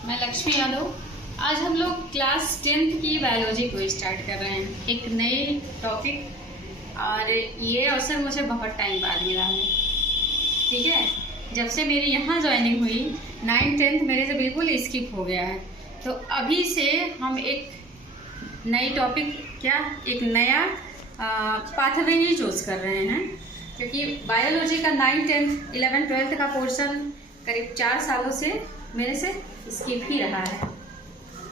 मैं लक्ष्मी यादव। आज हम लोग क्लास 10th की बायोलॉजी को स्टार्ट कर रहे हैं, एक नए टॉपिक। और ये अवसर मुझे बहुत टाइम बाद मिला है। ठीक है, जब से मेरी यहाँ ज्वाइनिंग हुई 9th-10th मेरे से बिल्कुल स्किप हो गया है। तो अभी से हम एक नई टॉपिक एक नया पाथवे ही चूज कर रहे हैं, क्योंकि बायोलॉजी का 9th, 10th, 11th, 12th का पोर्शन करीब 4 सालों से मेरे से स्किप ही रहा है।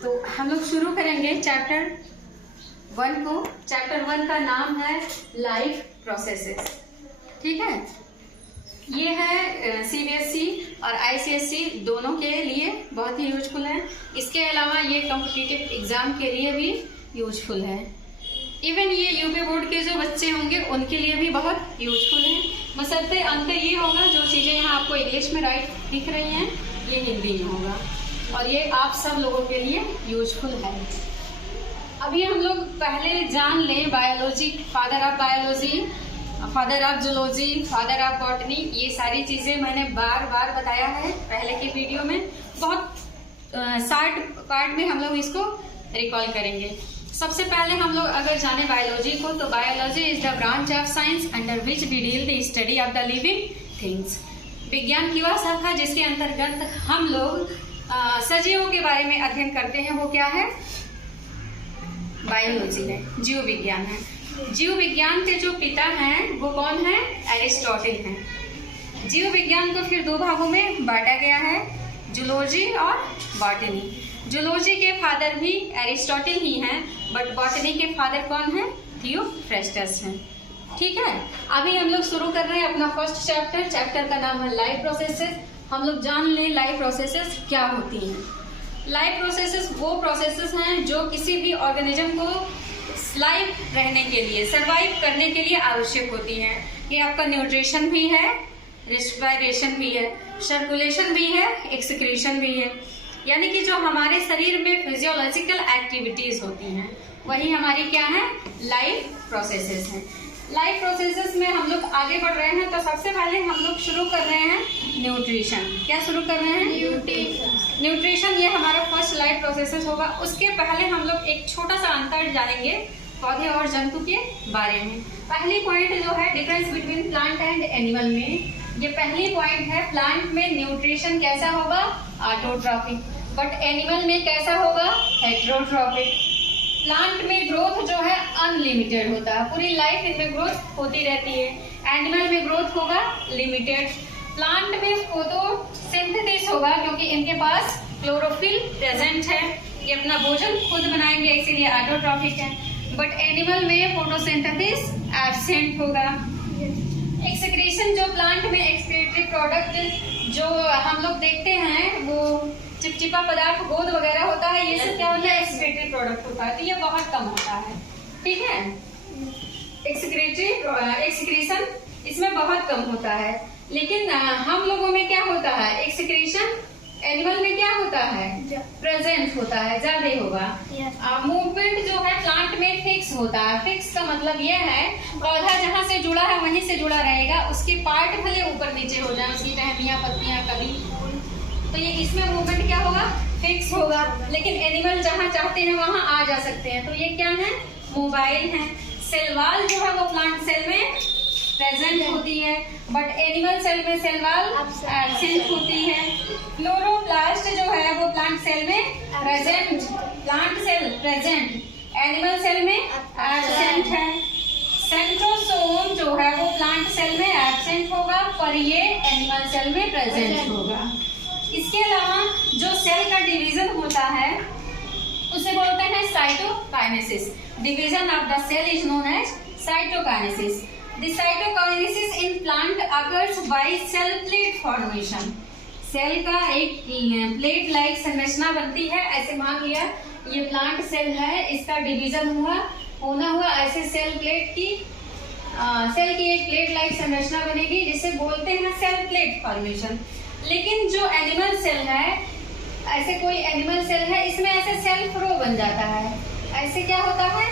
तो हम लोग शुरू करेंगे चैप्टर 1 को। चैप्टर 1 का नाम है लाइफ प्रोसेसेस। ठीक है, ये है CBSE और ICSE दोनों के लिए बहुत ही यूजफुल है। इसके अलावा ये कॉम्पिटिटिव एग्जाम के लिए भी यूजफुल है। इवन ये यूपी बोर्ड के जो बच्चे होंगे उनके लिए भी बहुत यूजफुल है। बशर्ते अंतर ये होगा, जो चीज़ें यहाँ आपको इंग्लिश में राइट दिख रही हैं ये हिंदी में होगा, और ये आप सब लोगों के लिए यूजफुल है। अभी हम लोग पहले जान लें biology, father of biology, father of zoology, father of botany. ये सारी चीज़ें मैंने बार बार बताया है पहले की वीडियो में। बहुत शॉर्ट पार्ट में हम लोग इसको रिकॉल करेंगे। सबसे पहले हम लोग अगर जाने बायोलॉजी को, तो biology is the branch of science under which we deal the study of the living things. विज्ञान की वह शाखा जिसके अंतर्गत हम लोग सजीवों के बारे में अध्ययन करते हैं, वो क्या है? बायोलॉजी है, जीव विज्ञान है। जीव विज्ञान के जो पिता हैं वो कौन है? एरिस्टोटल हैं। जीव विज्ञान को फिर 2 भागों में बांटा गया है, जूलॉजी और बॉटनी। जूलॉजी के फादर भी एरिस्टोटल ही हैं, बट बॉटनी के फादर कौन है? थियोफ्रेस्टस हैं। ठीक है, अभी हम लोग शुरू कर रहे हैं अपना फर्स्ट चैप्टर। चैप्टर का नाम है लाइफ प्रोसेसेस। हम लोग जान लें लाइफ प्रोसेसेस क्या होती हैं। लाइफ प्रोसेसेस वो प्रोसेसेस हैं जो किसी भी ऑर्गेनिज्म को लाइफ रहने के लिए, सरवाइव करने के लिए आवश्यक होती हैं। ये आपका न्यूट्रिशन भी है, रेस्पिरेशन भी है, सर्कुलेशन भी है, एक्सक्रीशन भी है। यानी कि जो हमारे शरीर में फिजियोलॉजिकल एक्टिविटीज होती हैं वही हमारी क्या है? लाइफ प्रोसेसेस हैं। लाइफ प्रोसेसेस में हम लोग आगे बढ़ रहे हैं, तो सबसे पहले हम लोग शुरू कर रहे हैं न्यूट्रिशन। क्या शुरू कर रहे हैं? न्यूट्रिशन। ये हमारा फर्स्ट लाइफ प्रोसेसेस होगा। उसके पहले हम लोग एक छोटा सा अंतर जानेंगे पौधे और जंतु के बारे में। पहली पॉइंट जो है difference between plant and animal में, ये पहली पॉइंट है। प्लांट में न्यूट्रिशन कैसा होगा? ऑटोट्रॉफिक। बट एनिमल में कैसा होगा? हेटेरोट्रॉफिक। प्लांट में ग्रोथ जो है अनलिमिटेड होता है, पूरी लाइफ इनमें ग्रोथ होती रहती है। एनिमल में ग्रोथ होगा लिमिटेड। प्लांट में फोटोसिंथेसिस होगा, क्योंकि इनके पास क्लोरोफिल प्रेजेंट है, ये अपना भोजन खुद बनाएंगे, इसीलिए ऑटोट्रॉफिक है। बट एनिमल में फोटोसिंथेसिस एब्सेंट होगा। एक्सक्रीशन, जो प्लांट में एक्सक्रीटरी प्रोडक्ट जो हम लोग देखते हैं, वो चिपचिपा पदार्थ, गोंद वगैरह होता है, ये सब क्या होता है? एक्सक्रीटरी प्रोडक्ट होता है, तो ये बहुत कम होता है। ठीक है, एक्सक्रीशन इसमें बहुत कम होता है। लेकिन हम लोगों में क्या होता है? एक्सक्रीशन एनिमल में क्या होता है? प्रेजेंट होता है, ज्यादा होगा। मूवमेंट जो है प्लांट में फिक्स होता है। फिक्स का मतलब ये है पौधा जहाँ से जुड़ा है वहीं से जुड़ा रहेगा, उसके पार्ट भले ऊपर नीचे हो जाए, उसकी टहनियाँ, पत्तियाँ, कभी, तो ये इसमें मूवमेंट क्या होगा? फिक्स होगा। लेकिन एनिमल जहाँ चाहते हैं वहाँ आ जा सकते हैं, तो ये क्या है? मोबाइल है। सेल वॉल जो है वो प्लांट सेल में प्रेजेंट होती है, बट एनिमल सेल में सेल वॉल एब्सेंट होती है। क्लोरोप्लास्ट जो है वो प्लांट सेल में present, plant cell present, animal cell में एब्सेंट है। सेंट्रोसोम जो है वो प्लांट सेल में एब्सेंट होगा, पर ये एनिमल सेल में प्रेजेंट होगा। इसके अलावा जो सेल का डिवीजन होता है उसे बोलते हैं cytokinesis. Division of the cell is known as cytokinesis. The cytokinesis in plant occurs by cell plate formation. Cell का एक प्लेट लाइक संरचना बनती है। ऐसे मान लिया ये प्लांट सेल है, इसका डिवीजन हुआ ऐसे सेल की एक प्लेट लाइक संरचना बनेगी, जिसे बोलते हैं सेल प्लेट फॉर्मेशन। लेकिन जो एनिमल सेल है, ऐसे कोई एनिमल सेल है, इसमें ऐसे सेल फ्रो बन जाता है। ऐसे क्या होता है?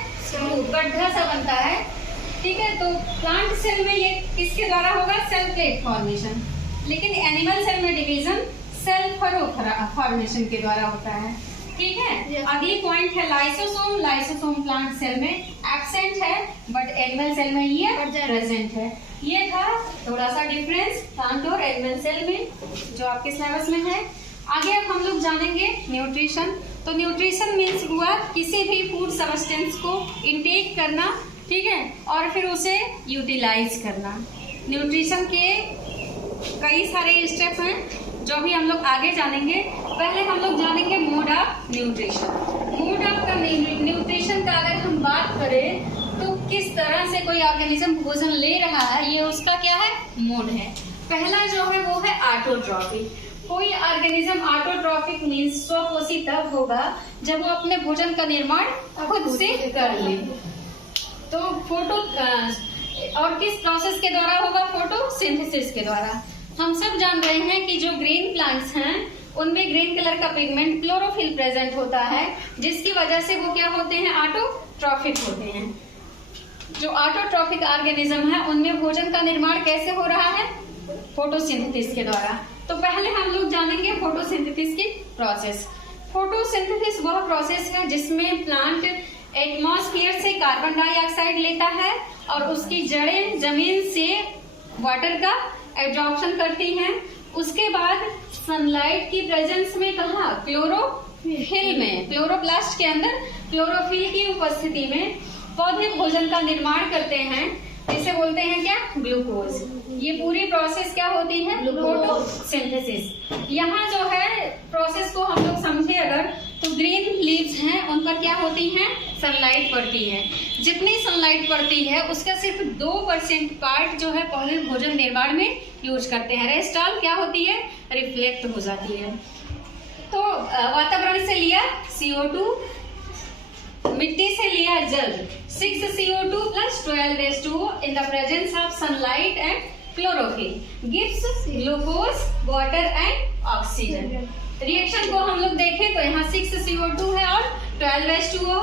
गड्ढा सा बनता है। ठीक है, तो प्लांट सेल में ये किसके द्वारा होगा? Cell plate formation. लेकिन एनिमल सेल में डिवीजन सेल फॉर्मेशन के द्वारा होता है। ठीक है, अगली पॉइंट है लाइसोसोम। लाइसोसोम प्लांट सेल में एब्सेंट है बट एनिमल सेल में ये प्रेजेंट है। ये था थोड़ा सा डिफरेंस प्लांट और एनिमल सेल में जो आपके सिलेबस में है। आगे अब हम लोग जानेंगे न्यूट्रिशन। तो न्यूट्रिशन मीन्स हुआ किसी भी फूड सब्सटेंस को इनटेक करना, ठीक है, और फिर उसे यूटिलाइज करना। न्यूट्रिशन के कई सारे स्टेप हैं जो भी हम लोग आगे जानेंगे। पहले हम लोग जानेंगे mode of nutrition. Mode of nutrition का अगर हम बात करें तो किस तरह से कोई ऑर्गेनिज्म भोजन ले रहा है, ये उसका क्या है, मोड है। पहला जो है वो है ऑटोट्रॉफिक। कोई ऑर्गेनिज्म ऑटोट्रॉफिक मीन्स स्वपोषी तब होगा जब वो अपने भोजन का निर्माण खुद से कर ले। तो फोटो और किस प्रोसेस के द्वारा होगा, फोटोसिंथेसिस के द्वारा। हम सब जान रहे हैं कि जो ग्रीन प्लांट्स हैं उनमें ग्रीन कलर का पिगमेंट क्लोरोफिल प्रेजेंट होता है, जिसकी वजह से वो क्या होते हैं, ऑटोट्रॉफिक होते हैं। जो ऑटोट्रॉफिक ऑर्गेनिज्म है उनमें भोजन का निर्माण कैसे हो रहा है, फोटोसिंथेसिस के द्वारा। तो पहले हम लोग जानेंगे फोटोसिंथेसिस की प्रोसेस। फोटोसिंथेसिस वह प्रोसेस है जिसमें प्लांट एटमॉस्फेयर से कार्बन डाइऑक्साइड लेता है और उसकी जड़ें जमीन से वाटर का एब्जॉर्प्शन करती हैं। उसके बाद सनलाइट की प्रेजेंस में कहा, क्लोरोफिल में, क्लोरोप्लास्ट के अंदर क्लोरोफिल की उपस्थिति में पौधे भोजन का निर्माण करते हैं, जिसे बोलते हैं क्या, ग्लूकोज। ये पूरी प्रोसेस क्या होती है, फोटोसिंथेसिस। यहाँ जो है प्रोसेस को हम लोग समझे अगर, तो ग्रीन लीव्स हैं उन पर क्या होती हैं, सनलाइट पड़ती है। जितनी सनलाइट पड़ती है उसका सिर्फ 2% पार्ट जो है पौधे भोजन निर्माण में यूज करते हैं, रेस्ट ऑल क्या होती है, रिफ्लेक्ट हो जाती है। तो वातावरण से लिया CO2, मिट्टी से लिया जल, 6 CO2 plus 12 H2O in the presence of sunlight and chlorophyll gives glucose, water and oxygen। Reaction को हम लोग देखें तो यहाँ 6 CO2 है और 12 H2O,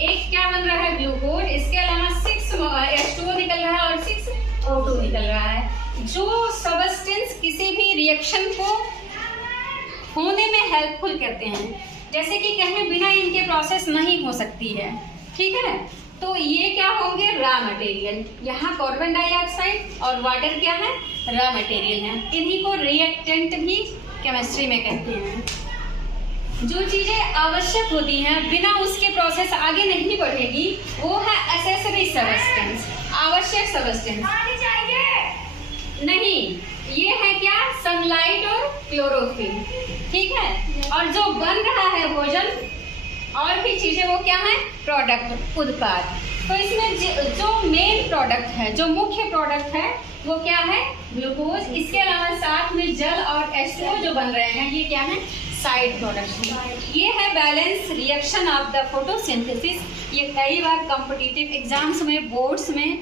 एक क्या बन रहा है, ग्लूकोज। इसके अलावा 6 H2O निकल रहा है और 6 O2 निकल रहा है। जो सबस्टेंस किसी भी रिएक्शन को होने में हेल्पफुल करते हैं, जैसे कि कहें बिना इनके प्रोसेस नहीं हो सकती है, ठीक है, तो ये क्या होंगे, रॉ मटेरियल। यहाँ कार्बन डाइऑक्साइड और वाटर क्या है, रॉ मटेरियल है। इन्हीं को रिएक्टेंट भी केमिस्ट्री में कहते हैं। जो चीजें आवश्यक होती हैं बिना उसके प्रोसेस आगे नहीं बढ़ेगी वो है एसेसरी सबस्टेंस, आवश्यक सबस्टेंस। नहीं, ये है क्या, सनलाइट और क्लोरोफिल, ठीक है। और जो बन रहा है भोजन और भी चीजें वो क्या है, प्रोडक्ट, उत्पाद। तो इसमें जो मेन प्रोडक्ट है, जो मुख्य प्रोडक्ट है वो क्या है, ग्लूकोज। इसके अलावा साथ में जल और H2O जो बन रहे हैं ये क्या है, साइड प्रोडक्ट है। ये है balance reaction of the photosynthesis. ये कई बार कॉम्पिटिटिव एग्जाम्स में, बोर्ड्स में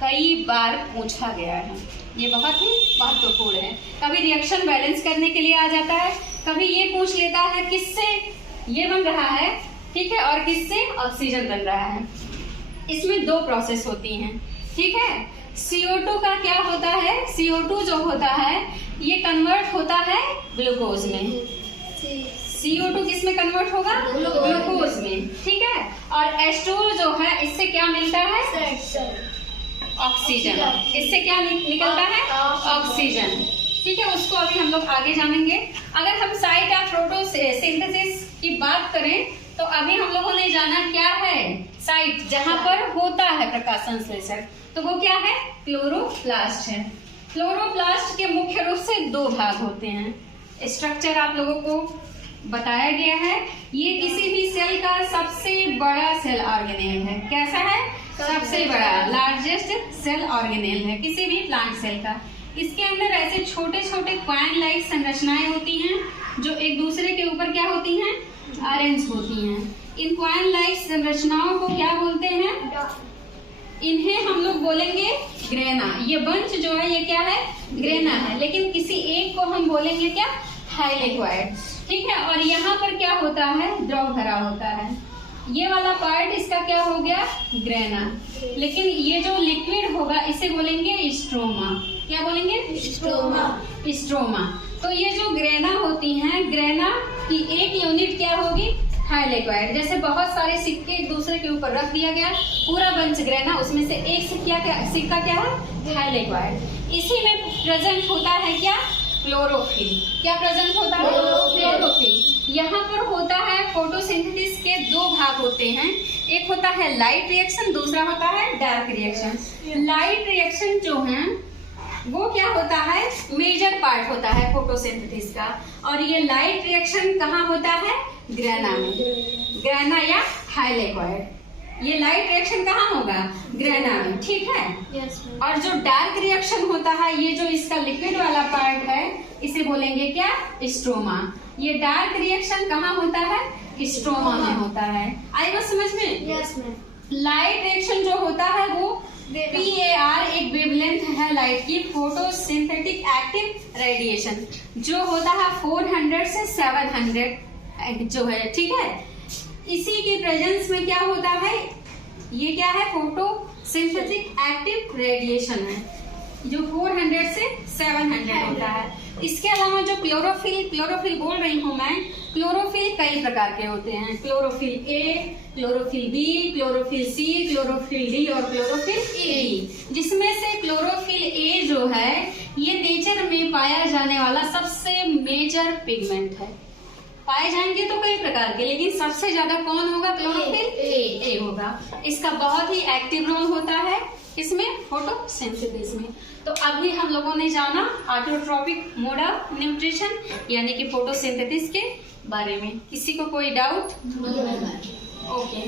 कई बार पूछा गया है, ये बहुत ही महत्वपूर्ण है। कभी रिएक्शन बैलेंस करने के लिए आ जाता है, कभी ये पूछ लेता है किससे ये बन रहा है, ठीक है, और किससे ऑक्सीजन बन रहा है। इसमें 2 प्रोसेस होती हैं, ठीक है। CO2 का क्या होता है, CO2 जो होता है ये कन्वर्ट होता है ग्लूकोज में। CO2 किस में कन्वर्ट होगा, ग्लूकोज में, ठीक है। और H2O जो है इससे क्या मिलता है, ऑक्सीजन। इससे क्या निकलता है, ऑक्सीजन, ठीक है। उसको अभी हम लोग आगे जानेंगे। अगर हम साइट ऑफ फोटोसिंथेसिस की बात करें तो अभी हम लोगों ने जाना क्या है, साइट जहां पर होता है प्रकाश संश्लेषण, तो वो क्या है, क्लोरोप्लास्ट है। क्लोरोप्लास्ट के मुख्य रूप से 2 भाग होते हैं। स्ट्रक्चर आप लोगों को बताया गया है। ये किसी भी सेल का सबसे बड़ा सेल ऑर्गेनेल है। कैसा है, सबसे बड़ा, लार्जेस्ट सेल ऑर्गेनेल है किसी भी प्लांट सेल का। इसके अंदर ऐसे छोटे छोटे कॉइन लाइक संरचनाएं होती हैं जो एक दूसरे के ऊपर क्या होती हैं, अरेंज होती हैं। इन कॉइन लाइक संरचनाओं को क्या बोलते हैं, इन्हें हम लोग बोलेंगे ग्रेना। ये बंच जो है ये क्या है, ग्रेना है। लेकिन किसी एक को हम बोलेंगे क्या, हाइलेक्वाइड, ठीक है। और यहाँ पर क्या होता है, द्रव भरा होता है। ये वाला पार्ट इसका क्या हो गया, ग्रेना। लेकिन ये जो लिक्विड होगा इसे बोलेंगे स्ट्रोमा। क्या बोलेंगे, स्ट्रोमा। स्ट्रोमा। तो ये जो ग्रेना होती हैं, ग्रेना की एक यूनिट क्या होगी, हाइलेक्वाइड। जैसे बहुत सारे सिक्के एक दूसरे के ऊपर रख दिया गया, पूरा बंच ग्रेना, उसमें से एक सिक्का क्या है, हाइलेक्वाइड। इसी में प्रेजेंट होता है क्या, क्लोरोफिल। क्या प्रेजेंट होता है, क्लोरोफिल। यहाँ पर होता है फोटोसिंथेसिस के दो भाग होते हैं, एक होता है लाइट रिएक्शन, दूसरा होता है डार्क रिएक्शन। लाइट रिएक्शन जो है वो क्या होता है, मेजर पार्ट होता है फोटोसिंथेसिस का। और ये लाइट रिएक्शन कहाँ होता है, ग्रेना में, ग्रेना या हाइलेक्वाइड। ये लाइट रिएक्शन कहाँ होगा, ग्रेना में, ठीक है। और जो डार्क रिएक्शन होता है, ये जो इसका लिक्विड वाला पार्ट है, इसे बोलेंगे क्या, स्ट्रोमा। ये डार्क रिएक्शन कहाँ होता है, स्ट्रोमा में होता है। आई बात समझ में? Yes ma'am. लाइट रिएक्शन जो होता है वो PAR एक वेवलेंथ है लाइट की, फोटोसिंथेटिक एक्टिव रेडिएशन, जो होता है 400 से 700 जो है, ठीक है। इसी के प्रेजेंस में क्या होता है, ये क्या है, फोटोसिंथेटिक एक्टिव रेडिएशन है, जो 400 से 700 होता है। इसके अलावा जो क्लोरोफिल बोल रही हूँ मैं, क्लोरोफिल कई प्रकार के होते हैं, chlorophyll A, chlorophyll B, chlorophyll C, chlorophyll D और क्लोरोफिल E। जिसमें से क्लोरोफिल A जो है, ये नेचर में पाया जाने वाला सबसे मेजर पिगमेंट है। पाए जाएंगे तो कई प्रकार के, लेकिन सबसे ज्यादा कौन होगा, क्लोरोफिल A होगा। इसका बहुत ही एक्टिव रोल होता है इसमें, फोटोसिंथेसिस में। तो अभी हम लोगों ने जाना ऑटोट्रॉपिक मोड ऑफ न्यूट्रिशन यानी कि फोटोसिंथेसिस के बारे में। किसी को कोई डाउट? ओके।